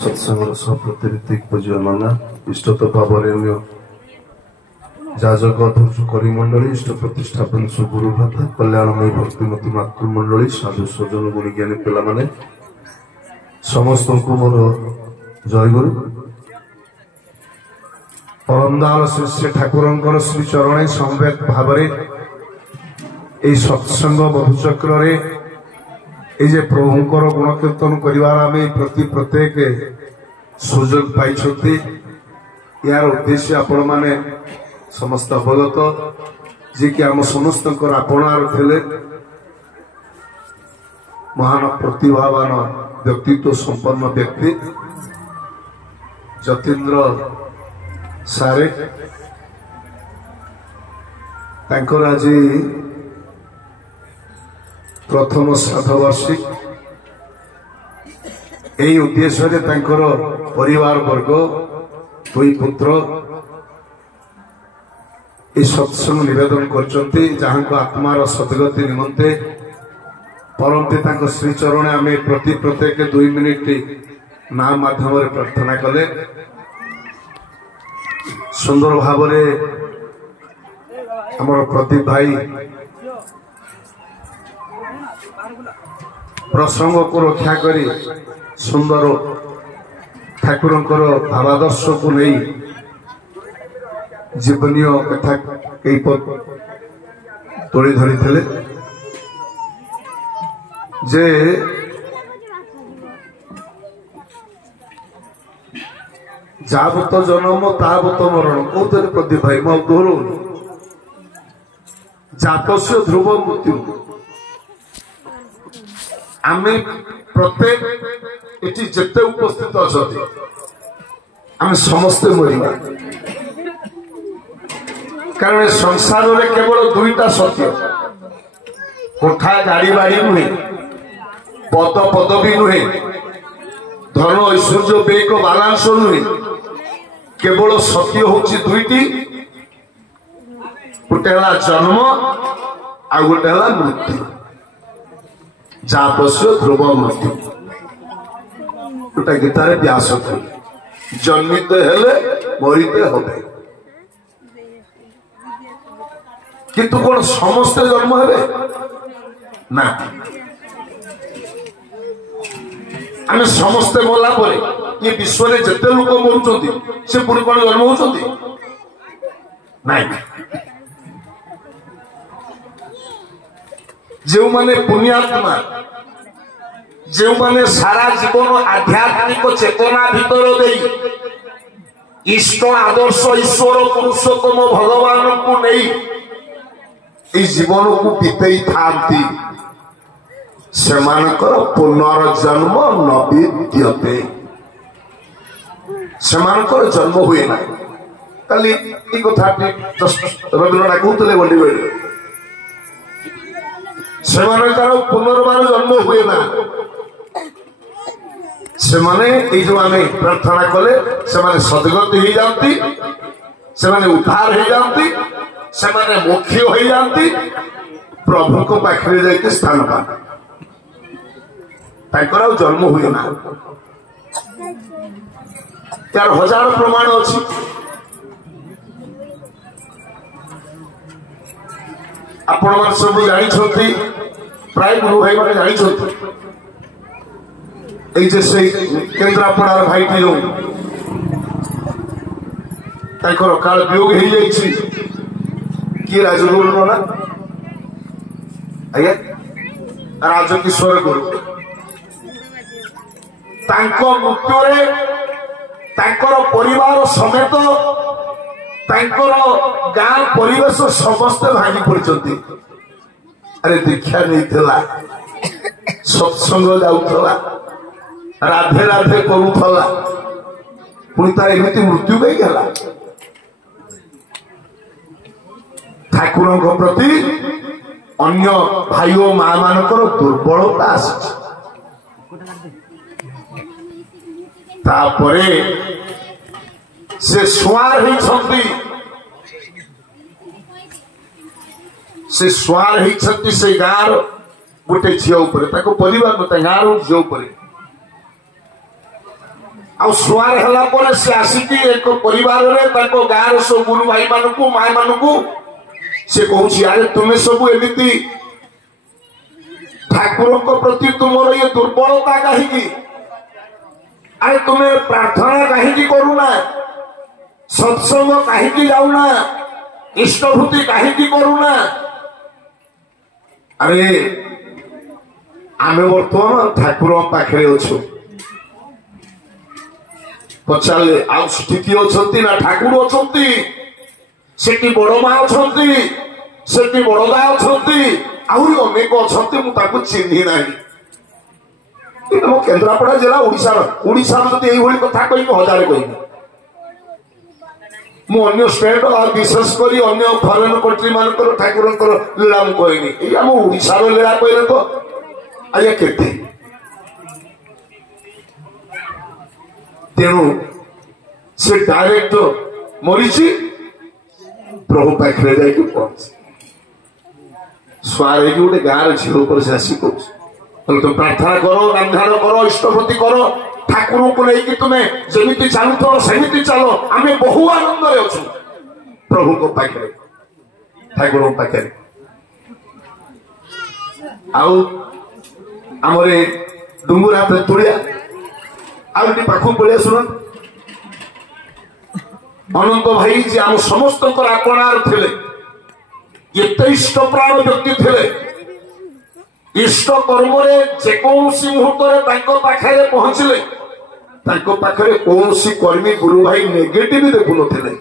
सत्संग सप्रतिनिधिक पूज्य नना इष्टत भावरेण्य जाजक अध्यक्ष करिमंडली इष्ट प्रतिष्ठापन सुगुरु भ्राता कल्याणमयी भक्तिमती मातृमंडली साधु स्वजन गुणी ज्ञानी पिला माने समस्त को मोर जयगुरु परमदाल श्री श्री ठाकुर श्री चरण संवेद भाव सत्संग मधुचक्र ये प्रभुंकर गुण कीर्तन करार प्रति प्रत्येक सुजोग पाई यार उद्देश्य आपण मैंने समस्त अवगत जी कि आम समस्त आपणार थे महान प्रतिभावान व्यक्तित्व संपन्न व्यक्ति जतीन्द्र सारे आज प्रथम श्राद्धवार्षिक यही उद्देश्य परिवार वर्ग दुई पुत्र सत्संग निवेदन करचंती जहां को आत्मार सदगति निमंते परम पिता श्री चरण आम प्रति प्रत्येक 2 मिनिट ना माध्यम प्रार्थना कले सुंदर भाव आमर प्रदीप भाई प्रसंग को रक्षा करी सुंदर ठाकुर भावादर्श को नहीं जीवनीय कथा कई तोड़ी धरी थे जे जावत जन्म तावत मरण कहते प्रदीप भाई मैं दोहर जातस्य ध्रुव मृत्यु आम प्रत्येक ये जिते उपस्थित अच्छा आम समस्ते मरिबा कारण संसार में केवल 2टा सत्य कोठा गाड़ी बाड़ी नुहे पद पदवी नुहे धन ऐश्वर्य बेक बालांस नुहे केवल सत्य होची 2टी गोटे जन्म आ गोटे मृत्यु जातस्य ध्रुव मृत्यु गोटे गीतार व्यास जन्मित हेले मरीते होबे किंतु कौन समस्ते जन्म हेबे ना आम समस्ते मरला परे ये विश्व में जिते लोक मरुंच से पुणी कौन जन्म होती जो माने पुण्यात्मा जो माने सारा जीवन आध्यात्मिक चेतना भीतर दे इष्ट आदर्श ईश्वर पुरुषोत्तम भगवान को नहीं जीवन को बीते थांती सेमानकर पुनर्जन्म न विद्यते सेमानकर जन्म हुए ना कल कथा रवीन्द्रनाथ कहते बंडी सेमानकर पुनर्बार जन्म हुए ना से जो आम प्रार्थना कले से सदगति हो जाती से उद्धार हो जाती से मोक्ष हो जाती प्रभु को पाखरे जाके स्थान पाकर जन्म हुए ना यार हजार प्रमाण अच्छी आपण मान सब जानी प्राय गुरु भाई मैंने जानी से केन्द्रापड़ार भाईटी जो काल वियोग हो किए राजगुरु ना आज्ञा राजकिशोर गुरु मृत्यु परिवार समेत गाँ परिवेश समस्ते भांगी पड़ती अरे दीक्षा नहीं सत्संग जाऊला राधे राधे करूला पुणी तार एमती मृत्यु कहीं गला ठाकुर प्रति अन्य भाई और माँ मानकर दुर्बलता आसी से स्वार होती से गाँव गोटे झील परिवार गाँव झील सुआर हला पर से आसिकी एक परिवार रे ताको गार सब गुरु भाई मानकू माय मानकू से कहूची अरे तुमे सब एमिति ठाकुर को प्रति तुमर ये दुर्बलता कहीं अरे तुम्हें प्रार्थना कहीं करूना सत्संग कहीं जाऊना इष्टभूति कहीं करूना अरे आमे बर्तमान ठाकुर पाखे अच्छु पचारे आठी ना ठाकुर अच्छी सेठी बड़ माँ अच्छी सेठी बड़दा अच्छी आहरी अनेक अच्छा मुझे चिन्ह ना केन्द्रापड़ा जिला ओडिशा जब यही कथा कह हजार कह मुझे स्टेट और विशेषकर अन्य फरेन कंट्री मान ठाकुर लीला मुझे कहनी आम ओडार लीला कहले तो आज्ञा के तेणु से डायरेक्ट मरीची प्रभु पाखे जाकि पहुंच स्वारे गोटे गाँव झील से आसी कह तुम प्रार्थना करो रांधान करो इष्टभूति करो ठाकुर को लेकिन तुम्हें जमी चलुथ सेमती चल आम बहु आनंद अच्छु प्रभु को पाखे ठाकुर पाखे आमर डुंगुरा तुलिया आगे पाखु पड़िया शुण अनंत भाई जी आम समस्त आपणार थे एत इष्टप्राण व्यक्ति थे इष्ट कर्म जेकोसी मुहूर्त पाखे पहुंचले पाखे कौन कर्मी गुरु भाई नेगेटिव देखु नी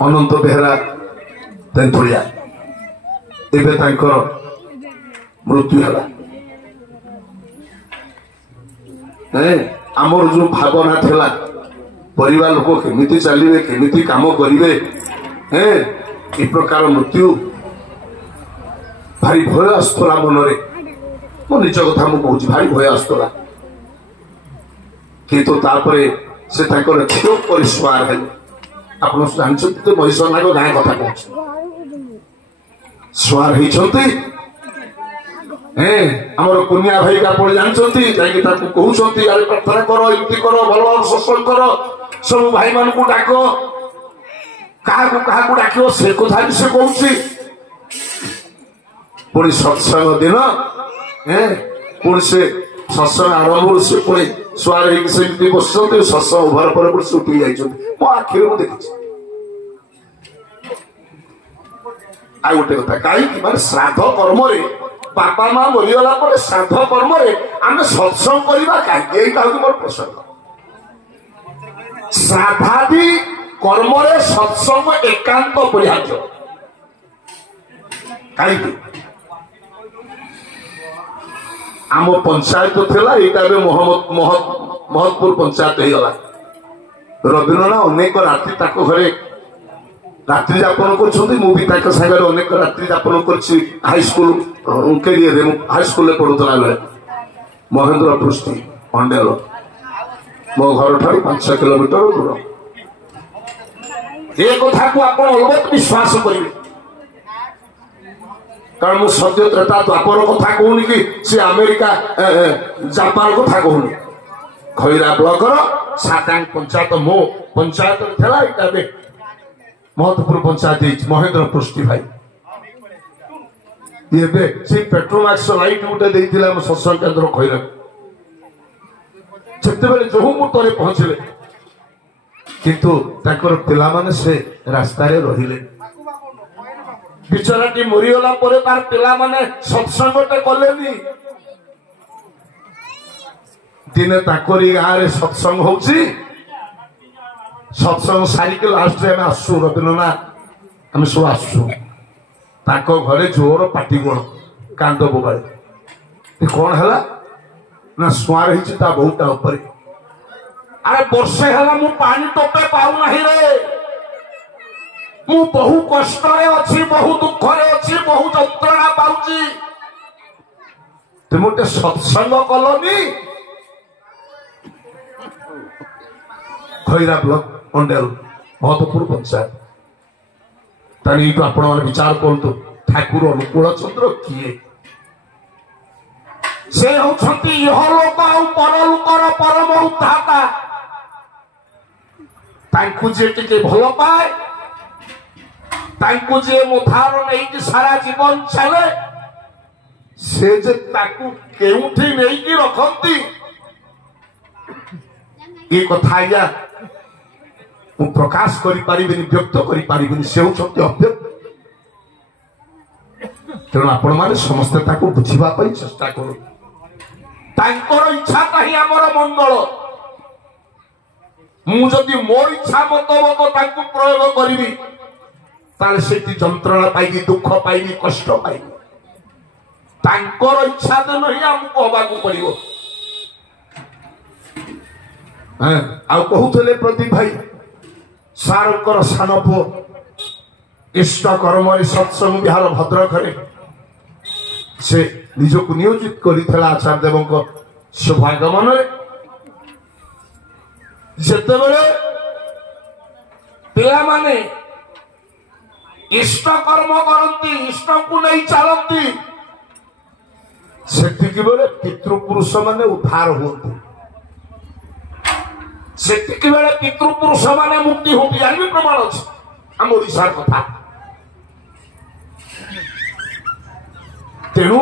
अनंत बेहरा तेंतुलिया एवं मृत्यु है आमर जो भावना थिला परिवार लोक केमिति चलिए केमिति काम करिवे हैं ए प्रकार मृत्यु भारी भय आसला मनरे मो निज कथा मु कहूँ भारी भय आसला किंतु तापरे से ताकर झील परिस्वार है आप जानते महिषनाग गाँ कथा कहूँ स्वार होती आमर कुनिया भाई आप जानते कहते अरे प्रार्थना कर इमती कर भल भाव सत्संग कर सब भाई मान को डाक क्या डाक से कथा भी से कहूँ पुणी सत्संग दिन पुणी से सत्संग आरंभ से पुणी स्वार होती बस सत्संग उभार पर से उठी जाइए मो आखिर मुझे देखी आ गोटे कथा कहीं माने श्राद्ध कर्म बापा माँ मरीगला श्राद्ध कर्म आम सत्संग करवा कहीं मोर प्रसंग श्राद्धादि कर्म सत्संग एकांत अपरिहार्य कहीं आम पंचायत थिला यहाँ महतपुर पंचायत होगा रवीन्द्रनाथ अनेक राति ताक घरे रात्रि जापन कर सागर अनेक रात्रि जापन कर हाईस्कूल कैरियर हाई स्कूल पढ़ुला बेले महेन्द्र पृष्टि अंडेल मो घर ठार 5 किलोमीटर दूर ये कथा को आप अलबत विश्वास करेंगे कारण मु सद्य त्रेता द्वापर कथा कहूनी कि सी अमेरिका जापान कथा कहूनी खैरा ब्लॉकर सातांग पंचायत मो पंचायत थिला इटा महत्वपूर्ण पंचायत महेन्द्र पृष्टि भाई ये से पेट्रोमैक्स लाइट गोटे देते सत्संग केन्द्र खैरा जिते जो मुहूर्त पहुंचले किंतु पिला माने से रास्ता रहिले बिचराटी मरीगला तार पिला माने सत्संगटे कलेनी दिने ताकरी गाँव में सत्संग होची सत्संग सारिक लास्ट आम आसु रवीन्द्रनाथ आम सब आसु घरे जोर पाटी गुण कांद बोबाड़ी कौन है ना सुआर होता बहुटा उपर अरे वर्षे है मु पानी टोपे पाऊना रे मु बहु कष्ट अच्छी बहु दुख अच्छी बहु जंत्रणा पाऊची तुम गोटे सत्संग कलनी खैरा ब्लॉक अंडेल महत्वपूर्ण पंचायत तानी आपण विचार करतु ठाकुर अनुकूल चंद्र किए से होती यह लोक आ पर लोक उद्धाता तांकु जे टिके भल पाए तांकु जे मुधार नहीं सारा जीवन चले से जे ताकु केउठी नहीं की रखंती ये कथा या प्रकाश करि पारिबेनी व्यक्त करि पारिबेनी से होचंती अव्यक्त तेणु आपण माने समस्त ताकु बुझिबा पई चेष्टा करू तांकर इच्छा कहीं आमर मंगल मु जदि मोर इच्छा मुताबक तांकु प्रयोग करिबी ताले सेति जंत्रणा पाइबी दुख पाइबी कष्ट पाइबी तांकर इच्छा तो नहीं हमको हबाकू पड़िबो हां आ कहउथले प्रदीप भाई सारकर सान पुओ इष्ट कर्म सत्संग विहार भद्रक से निजक नियोजित करिथला आचार्य देव सौभागमन जिते बड़े पिला माने इष्ट कर्म करती इष्ट को नहीं चलती सेतिकी बेले पितृपुरुष माने उद्धार होती सेतिकी बेले पितृपुरुष माने मुक्ति होती यानी प्रमाण अच्छे आम ओडिशार कथा तेणु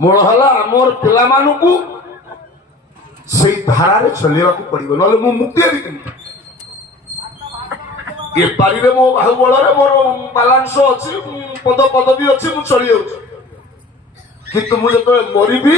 मूल है आमर पिलामानकु से धारा चलवा पड़ो ना मु मुक्ति भी ये पारे मो बाहुबल मोर बालांस अच्छी पद पदवी अच्छी मुझे चली जाऊँ किंतु मुझे जो मरबी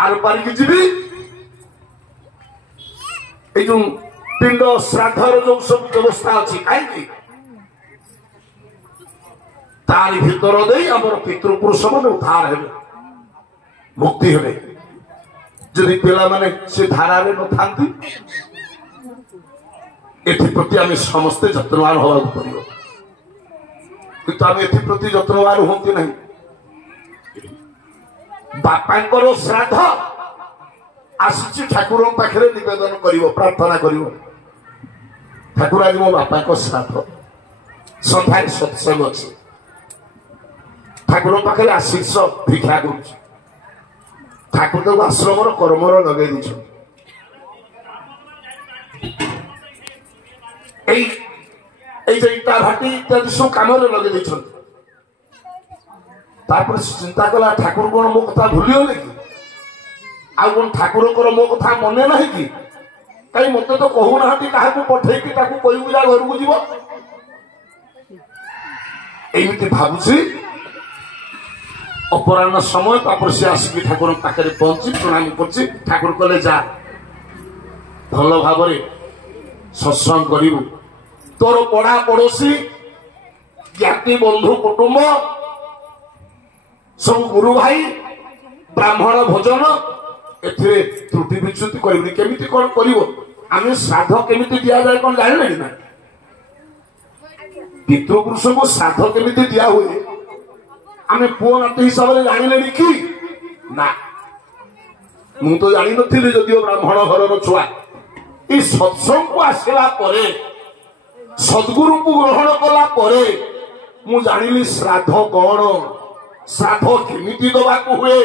आर पारिकी जीवी जो पिंड श्राद्धर जो सब व्यवस्था अच्छी कहीं तारी भीतर दे आमर पितृपुरुष मान उद्धार हे मुक्ति हे जदि पिला माने से धारारे न थांती एथि प्रति आमे समस्ते जत्नवान होवा पड़ियो किंतु आमे एथि प्रति जत्नवान होंती नहीं बापांकर श्राद्ध आसी ठाकुर पाखे निवेदन करिवो प्रार्थना करिवो ठाकुर आज मो बापा श्राद्ध सन्धाय सत्संग अच्छे ठाकुर पाखे आशीष भिक्षा कर ठाकुर तो आश्रम कर्मर लगे इटा भाटी इत्यादि सब कम लगे चिंता कला ठाकुर कौन मो कथा भूलीगले कि आउ कौन ठाकुर मो कथा मने ना कि कहीं मत तो कहूना क्या पठे कहू जा घर को जीव एमती भावुची अपराह समय से आसिक ठाकुर पाखे पहुंची प्रणाम कर ठाकुर कहले जा भल भाव सत्संग करू तोर पढ़ा पड़ोसी ज्ञाति बंधु कुटुंब सब गुरु भाई ब्राह्मण भोजन ए त्रुटि विच्युति करमी कौन कर श्राद्ध केमी दि जाए कौन जाने ना पितृपुरुष को श्राद्ध केमी दिया हुए आमे पुओ नाती हिसाब से जाने कि ना मु तो जानी नी जदिव ब्राह्मण घर छुआ ये सत्संग को आसला सद्गुरु को ग्रहण कला मु जानिली श्राद्ध कौन श्राद्ध केमिति दबा हुए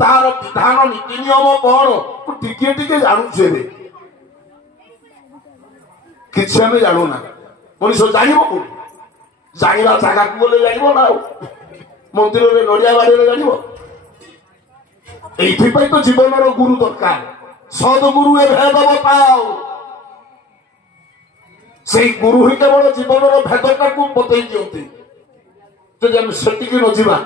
तार विधान नीति नियम कौन टिके टिके जानूचे किसी आम जानूना मनीष जान जाना जगह को गले जान ना मंदिर में नड़िया बाड़ी जान ये तो जीवन गुरु दरकार सदगुरु ए भेद बताओ से गुरु ही केवल जीवन भेदटा को बतई दिखती जब आम से न जा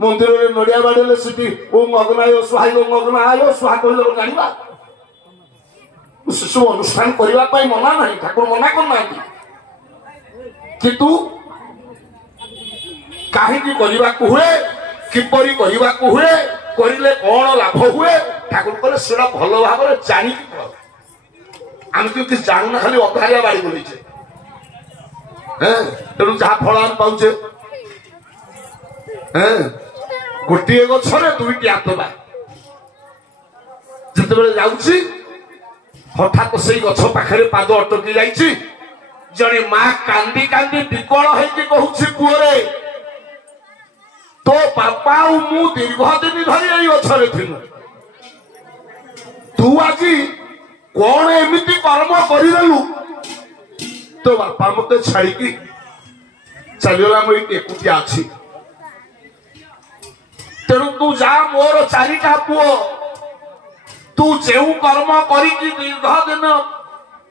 मंदिर में नड़िया बाड़ी से ओम अग्नाय स्वाहा ओम अग्नाय स्वाहा कहले जाना सब अनुष्ठान करने मना ना ठाकुर मना करना किंतु कहीं करने हुए किपरि करने हुए करें कौन लाभ हुए ठाकुर कहले से भल भाव जाणी आम तो किसी जानूना खाली अधारिया बाड़ी बोले तेणु जहाँ फल आम पाचे गोटे गचर दुईटी आतबा जिते जाऊँगी हठात से गछ पाखे पाद अटकी जाइए जड़े माँ कांदी कांदी विकल होती पुअरे तो बापा मु दीर्घ दिन धरी गचरे थी तू आज कौन एमती कर्म करदेलु तो बापा मत छाड़ी चलगला मुझे एकुटिया अच्छी तेणु तू जा मोर चारिटा पुओ तू जो कर्म कर दीर्घ दिन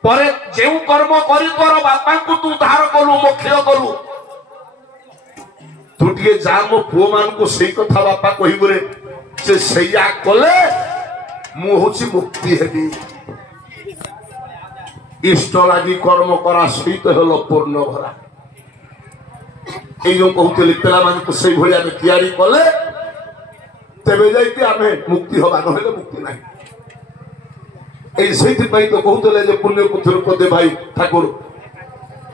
पर जो कर्म कर तोर बापा को तू धार कलु मोक्ष कलु तू टे जा मो पुओ मान को सही कथा बापा कहबे से सैया कले मु हूँ मुक्ति हेबी इष्ट लगी कर्म करा सहित हल पूर्ण भरा ये कहते पिला से तैयारी कले तेरे जाके मुक्ति हवा ना मुक्ति ना से तो कहते पुण्य पुत्र पदे भाई ठाकुर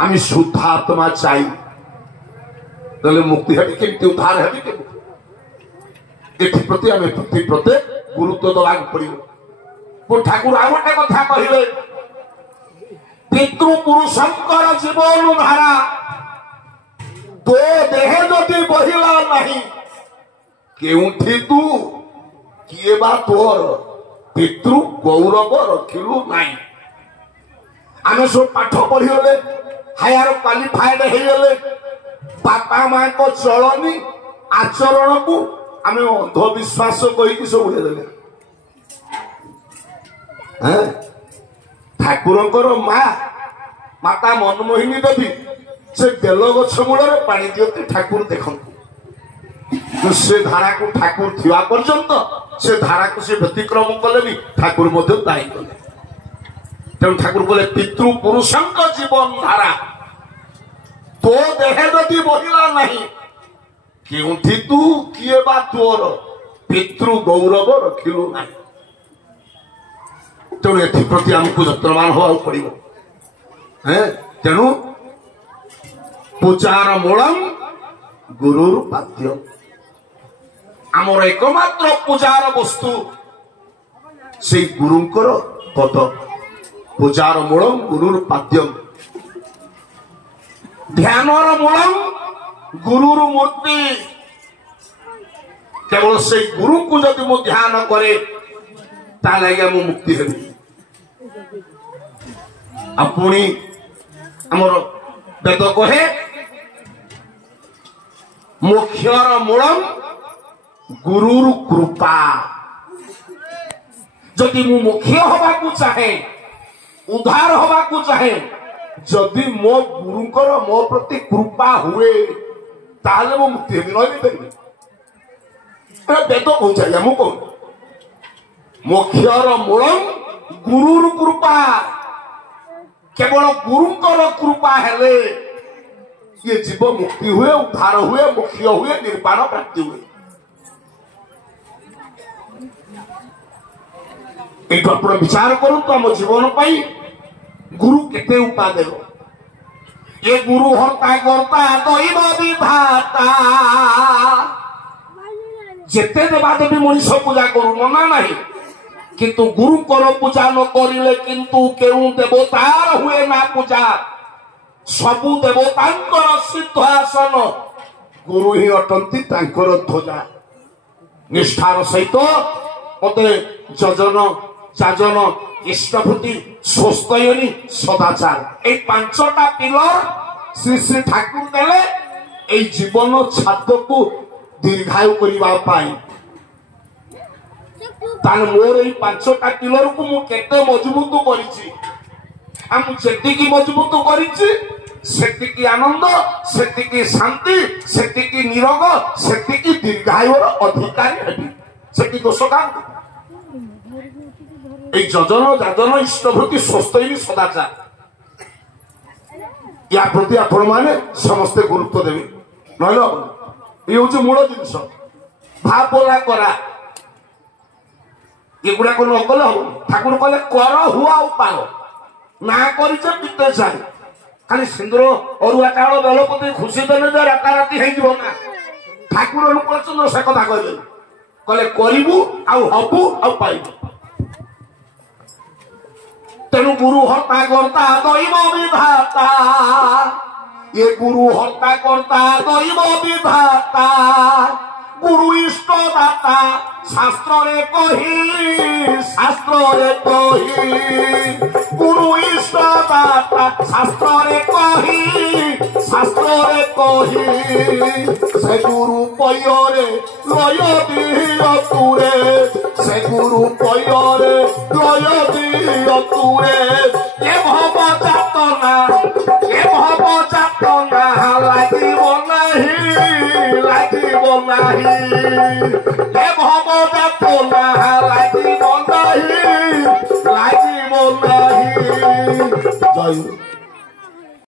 आम शुद्ध आत्मा चाहिए मुक्ति है केमती उद्धार है प्रति आम प्रति प्रत्येक गुरुत्व दवा पड़ो ठाकुर आ गए कथा कहले पितृपुरुषंकर जीवन धारा तो देह जदि बहिला नहीं केउठी तू किए बा तोर पितृ गौरव रखिलु नहीं आम सब पाठ पढ़ीगले हायर क्वालिफाइड होगले बापा माँ को चलनी आचरण को आम अंधविश्वास कहीकि सब उड़ेदेले ठाकुरंकर माँ माता मनमोहिनी देवी से बेल गछ मूल पानी दिखते ठाकुर देखते से धारा को ठाकुर थिवा पर्यंत से धारा को से व्यतिक्रम कले भी ठाकुर दायी कले तेणु ठाकुर बोले पितृपुरुषंक जीवन धारा तो देह जदि बहिला नहीं केउठी तू किए बा तोर पितृ गौरव रखिलु नहीं तेणु एप्रति आमको यत्नवान हवा पड़ो तेणु पूजार मूलम गुरुर पाद्य आमर एकमात्र पूजार वस्तु से गुरुंकर पद पूजार मूलम गुरुर पाद्यम ध्यानर मूलम गुरुर मूर्ति केवल से गुरु को जदि मु ध्यान करे ताले मु मुक्ति हेबी आपुणी आमर वेद कहे मोक्षर मूलम गुरुर कृपा जदि मु मोक्ष हवा को चाहे उद्धार हवा को चाहे जदि मो गुरुंकर मो प्रति कृपा हुए ताले मो मुक्ति हेबी नहीं पारि वेद कहूँ मु कहूँ मोक्षर मूलम गुरुर कृपा केवल गुरुंकर कृपा हेले ये जीव मुक्ति हुए उद्धार हुए मोक्ष हुए निर्वाण प्राप्ति हुए एक विचार करूँ तो आम जीवन पाई गुरु केते उपा देव ये गुरु हर्ता कर्ता दैव विधाता जेते देवादेवी मनीष पूजा करू मना नहीं किंतु गुरु कर पूजा न करिले किंतु केउ देवतार हुए ना पूजा सबु देवतांकर सिद्ध आसन गुरु ही अटंती तांकर ध्वजा निष्ठार सहित मते जजन जाजन इष्टभूति स्वस्तयनी सदाचार ए पांचटा पिलर श्री श्री ठाकुर देले ए जीवन छात्र को दीर्घायु करबा पाई तान मोर ये पांचटा पिलर को मु केते मजबूत करिछि हम जेतिकी मजबूत करिछि सेतिकी आनंद सेतिकी शांति सेतिकी निरोग सेतिकी दीर्घायुर अधिकारी हेबी सेति दोष का ए जजन जाजन इष्टभूति स्वस्तयनी सदाचार या प्रति आपण माने समस्त गुरुत्व देबी नहले ये हूँ मूल जिनस भापोला करा एगुड़ा को नकले हम ठाकुर कहले कर हुआ उपाय ना करते चाहे खाली सिंदूर अरुआ चाउल बेलपति खुशी देने जो राताराति हो ना ठाकुर अनुकूल चंद्र से कथा कहले कहले करू आबू आईबू तेणु गुरु हर्ता कर्ता दैव विधाता ये गुरु हर्ता कर्ता दैव विधाता গুরু ইষ্ট দাতা শাস্ত্রে কহি গুরু ইষ্ট দাতা শাস্ত্রে কহি সে গুরু পয়রে লয় দিয় তুরে সে গুরু পয়রে লয় দিয় তুরে এ ভব যাতনা লাগিব নাহি